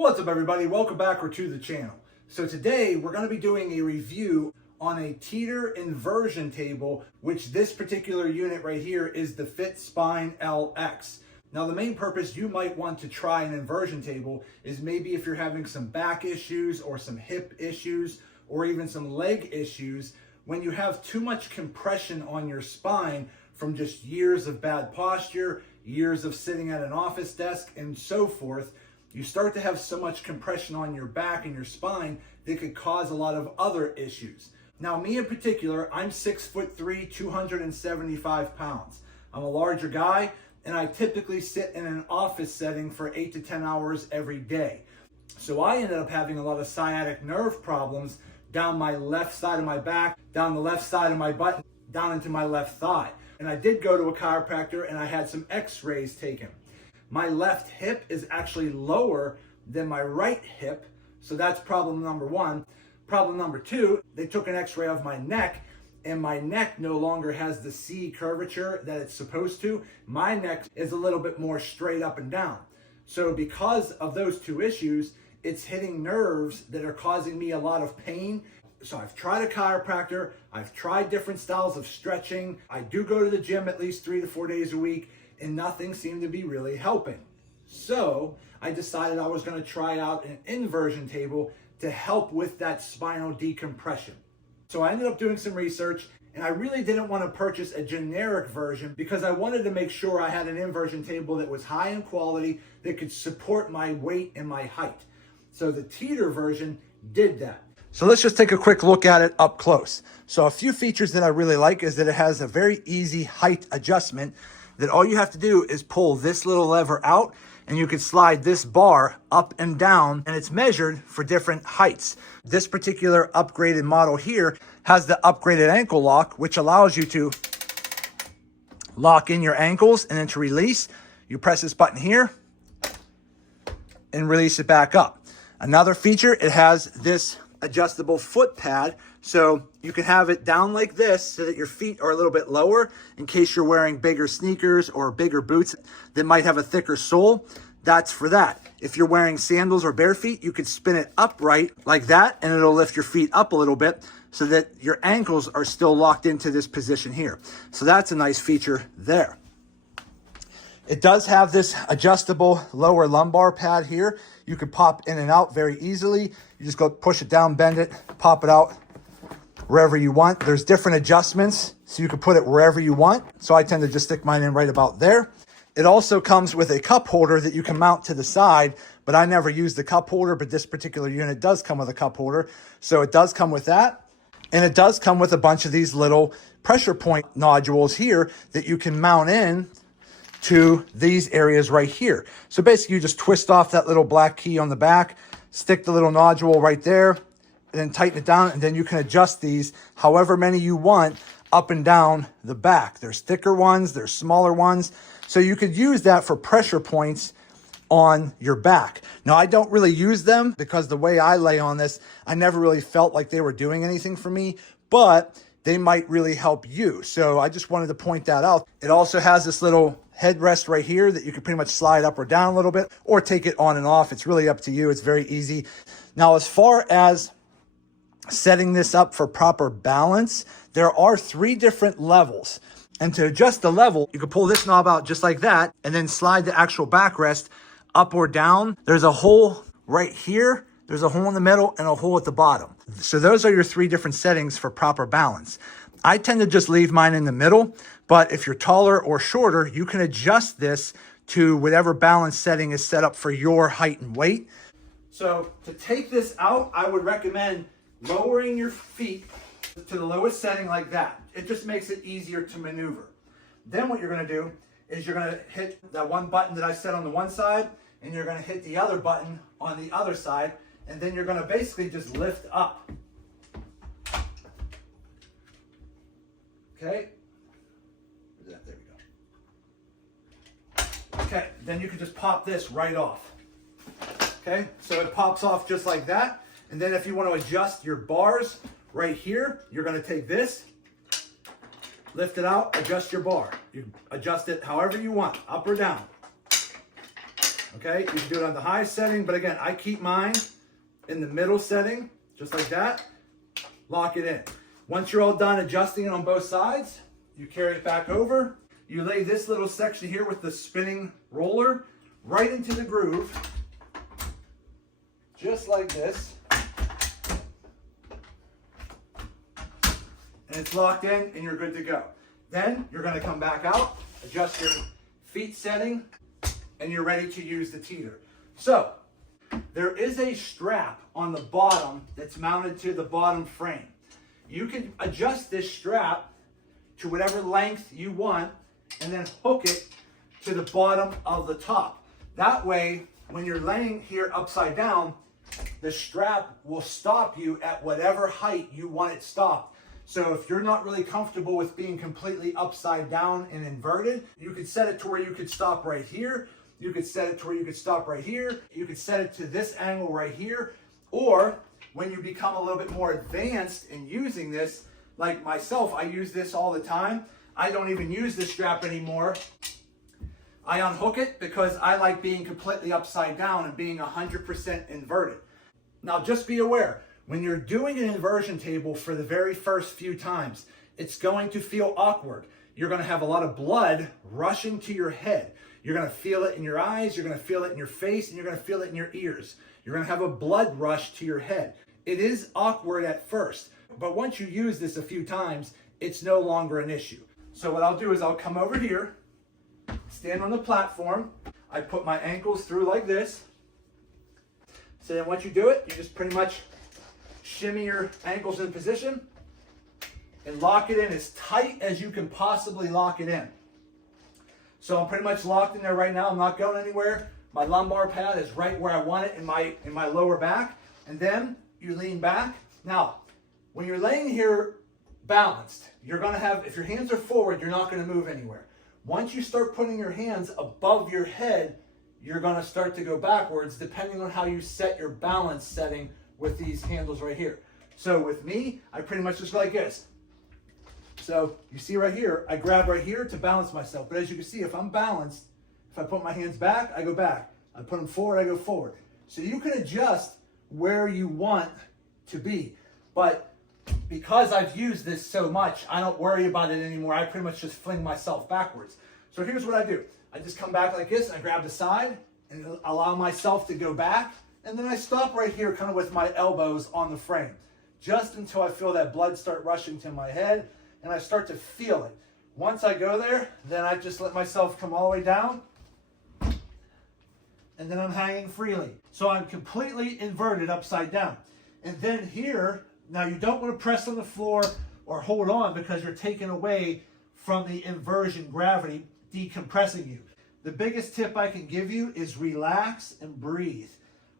What's up everybody, welcome back to the channel. So today we're going to be doing a review on a Teeter inversion table, which this particular unit right here is the FITSPINE LX. Now the main purpose you might want to try an inversion table is maybe if you're having some back issues or some hip issues or even some leg issues, when you have too much compression on your spine from just years of bad posture, years of sitting at an office desk and so forth, you start to have so much compression on your back and your spine that could cause a lot of other issues. Now, me in particular, I'm 6'3", 275 pounds. I'm a larger guy, and I typically sit in an office setting for 8 to 10 hours every day. So I ended up having a lot of sciatic nerve problems down my left side of my back, down the left side of my butt, down into my left thigh. And I did go to a chiropractor and I had some x-rays taken. My left hip is actually lower than my right hip, so that's problem number one. Problem number two, they took an x-ray of my neck, and my neck no longer has the C curvature that it's supposed to. My neck is a little bit more straight up and down. So because of those two issues, it's hitting nerves that are causing me a lot of pain. So I've tried a chiropractor, I've tried different styles of stretching, I do go to the gym at least 3 to 4 days a week, and nothing seemed to be really helping. So I decided I was going to try out an inversion table to help with that spinal decompression. So I ended up doing some research, and I really didn't want to purchase a generic version because I wanted to make sure I had an inversion table that was high in quality, that could support my weight and my height. So the Teeter version did that. So let's just take a quick look at it up close. So a few features that I really like is that it has a very easy height adjustment, that all you have to do is pull this little lever out and you can slide this bar up and down, and it's measured for different heights. This particular upgraded model here has the upgraded ankle lock, which allows you to lock in your ankles, and then to release, you press this button here and release it back up. Another feature, it has this adjustable foot pad, so you can have it down like this so that your feet are a little bit lower in case you're wearing bigger sneakers or bigger boots that might have a thicker sole. That's for that. If you're wearing sandals or bare feet, you can spin it upright like that and it'll lift your feet up a little bit so that your ankles are still locked into this position here. So that's a nice feature there. It does have this adjustable lower lumbar pad here. You can pop in and out very easily. You just go push it down, bend it, pop it out wherever you want. There's different adjustments, so you can put it wherever you want. So I tend to just stick mine in right about there. It also comes with a cup holder that you can mount to the side, but I never use the cup holder, but this particular unit does come with a cup holder. So it does come with that. And it does come with a bunch of these little pressure point nodules here that you can mount in to these areas right here. So basically you just twist off that little black key on the back, stick the little nodule right there, and then tighten it down, and then you can adjust these however many you want up and down the back. There's thicker ones, there's smaller ones. So you could use that for pressure points on your back. Now I don't really use them because the way I lay on this, I never really felt like they were doing anything for me, but they might really help you. So I just wanted to point that out. It also has this little headrest right here that you can pretty much slide up or down a little bit or take it on and off. It's really up to you. It's very easy. Now, as far as setting this up for proper balance, there are 3 different levels. And to adjust the level, you can pull this knob out just like that and then slide the actual backrest up or down. There's a hole right here. There's a hole in the middle and a hole at the bottom. So those are your 3 different settings for proper balance. I tend to just leave mine in the middle, but if you're taller or shorter, you can adjust this to whatever balance setting is set up for your height and weight. So to take this out, I would recommend lowering your feet to the lowest setting like that. It just makes it easier to maneuver. Then what you're gonna do is you're gonna hit that one button that I set on the one side, and you're gonna hit the other button on the other side, and then you're gonna basically just lift up. Okay? There we go. Okay, then you can just pop this right off. Okay, so it pops off just like that. And then if you want to adjust your bars right here, you're going to take this, lift it out, adjust your bar. You adjust it however you want, up or down. Okay, you can do it on the high setting, but again, I keep mine in the middle setting, just like that. Lock it in. Once you're all done adjusting it on both sides, you carry it back over. You lay this little section here with the spinning roller right into the groove, just like this. And it's locked in and you're good to go. Then you're going to come back out, adjust your feet setting, and you're ready to use the teeter. So there is a strap on the bottom that's mounted to the bottom frame. You can adjust this strap to whatever length you want and then hook it to the bottom of the top. That way, when you're laying here upside down, the strap will stop you at whatever height you want it stopped. So if you're not really comfortable with being completely upside down and inverted, you could set it to where you could stop right here. You could set it to where you could stop right here. You could set it to this angle right here. Or when you become a little bit more advanced in using this, like myself, I use this all the time. I don't even use this strap anymore. I unhook it because I like being completely upside down and being 100% inverted. Now just be aware, when you're doing an inversion table for the very first few times, it's going to feel awkward. You're going to have a lot of blood rushing to your head. You're going to feel it in your eyes, you're going to feel it in your face, and you're going to feel it in your ears. You're going to have a blood rush to your head. It is awkward at first, but once you use this a few times, it's no longer an issue. So what I'll do is I'll come over here, stand on the platform, I put my ankles through like this. So then once you do it, you just pretty much shimmy your ankles in position and lock it in as tight as you can possibly lock it in. So I'm pretty much locked in there right now. I'm not going anywhere. My lumbar pad is right where I want it in my lower back. And then you lean back. Now, when you're laying here balanced, you're going to have, if your hands are forward, you're not going to move anywhere. Once you start putting your hands above your head, you're going to start to go backwards depending on how you set your balance setting with these handles right here. So with me, I pretty much just go like this. So you see right here, I grab right here to balance myself. But as you can see, if I'm balanced, if I put my hands back, I go back. I put them forward, I go forward. So you can adjust where you want to be. But because I've used this so much, I don't worry about it anymore. I pretty much just fling myself backwards. So here's what I do. I just come back like this, and I grab the side and allow myself to go back. And then I stop right here kind of with my elbows on the frame, just until I feel that blood start rushing to my head and I start to feel it. Once I go there, then I just let myself come all the way down and then I'm hanging freely. So I'm completely inverted upside down. And then here, now you don't want to press on the floor or hold on because you're taking away from the inversion gravity decompressing you. The biggest tip I can give you is relax and breathe.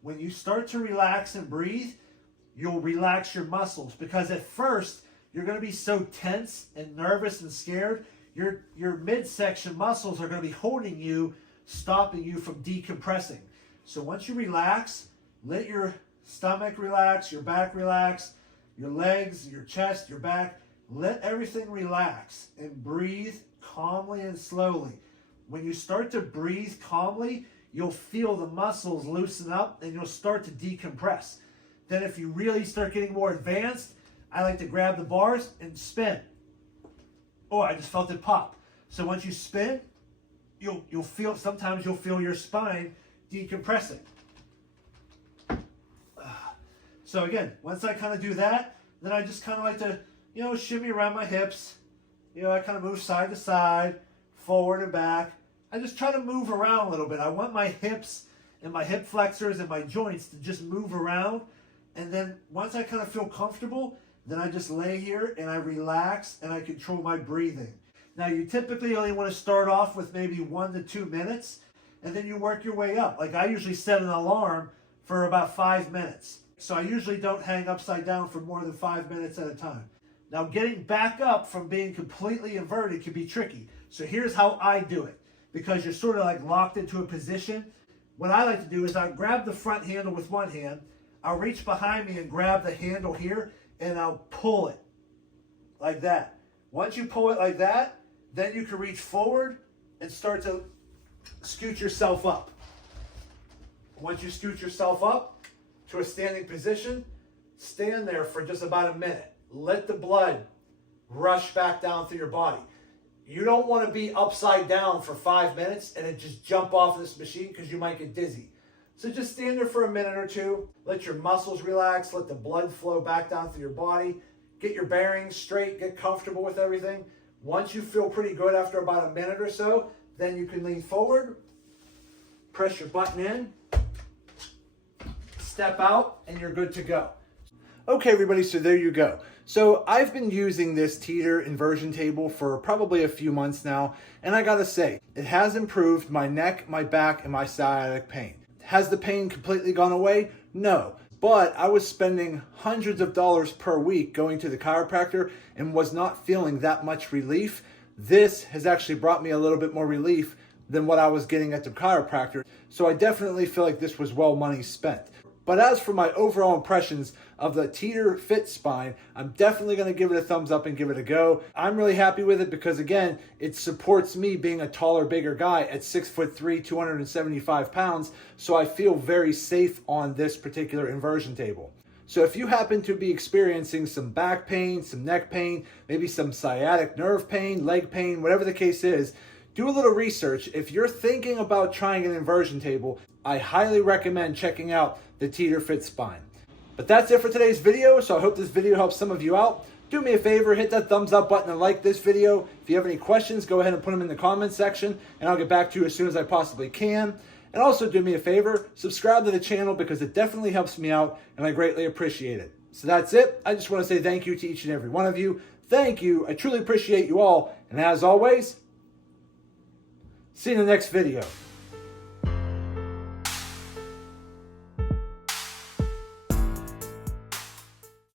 When you start to relax and breathe, you'll relax your muscles because at first you're going to be so tense and nervous and scared. Your midsection muscles are going to be holding you, stopping you from decompressing. So once you relax, let your stomach relax, your back relax, your legs, your chest, your back, let everything relax and breathe calmly and slowly. When you start to breathe calmly, you'll feel the muscles loosen up and you'll start to decompress. Then if you really start getting more advanced, I like to grab the bars and spin. Oh, I just felt it pop. So once you spin, you'll feel, sometimes you'll feel your spine decompressing. So again, once I kind of do that, then I just kind of like to, shimmy around my hips. I kind of move side to side, forward and back. I just try to move around a little bit. I want my hips and my hip flexors and my joints to just move around. And then once I kind of feel comfortable, then I just lay here and I relax and I control my breathing. Now you typically only want to start off with maybe 1 to 2 minutes and then you work your way up. Like I usually set an alarm for about 5 minutes. So I usually don't hang upside down for more than 5 minutes at a time. Now getting back up from being completely inverted can be tricky. So here's how I do it. Because you're sort of like locked into a position. What I like to do is I grab the front handle with one hand. I'll reach behind me and grab the handle here and I'll pull it like that. Once you pull it like that, then you can reach forward and start to scoot yourself up. Once you scoot yourself up to a standing position, stand there for just about a minute. Let the blood rush back down through your body. You don't want to be upside down for 5 minutes and then just jump off this machine because you might get dizzy. So just stand there for a minute or two, let your muscles relax, let the blood flow back down through your body, get your bearings straight, get comfortable with everything. Once you feel pretty good after about a minute or so, then you can lean forward, press your button in, step out, and you're good to go. Okay, everybody, so there you go. So I've been using this Teeter inversion table for probably a few months now, and I gotta say, it has improved my neck, my back, and my sciatic pain. Has the pain completely gone away? No. But I was spending hundreds of dollars per week going to the chiropractor and was not feeling that much relief. This has actually brought me a little bit more relief than what I was getting at the chiropractor. So I definitely feel like this was well money spent. But as for my overall impressions of the Teeter FITSPINE, I'm definitely going to give it a thumbs up and give it a go. I'm really happy with it because, again, it supports me being a taller, bigger guy at 6'3", 275 pounds. So I feel very safe on this particular inversion table. So if you happen to be experiencing some back pain, some neck pain, maybe some sciatic nerve pain, leg pain, whatever the case is, do a little research. If you're thinking about trying an inversion table, I highly recommend checking out the Teeter FITSPINE. But that's it for today's video, so I hope this video helps some of you out. Do me a favor, hit that thumbs up button and like this video. If you have any questions, go ahead and put them in the comments section, and I'll get back to you as soon as I possibly can. And also do me a favor, subscribe to the channel because it definitely helps me out, and I greatly appreciate it. So that's it. I just want to say thank you to each and every one of you. Thank you. I truly appreciate you all. And as always, see you in the next video.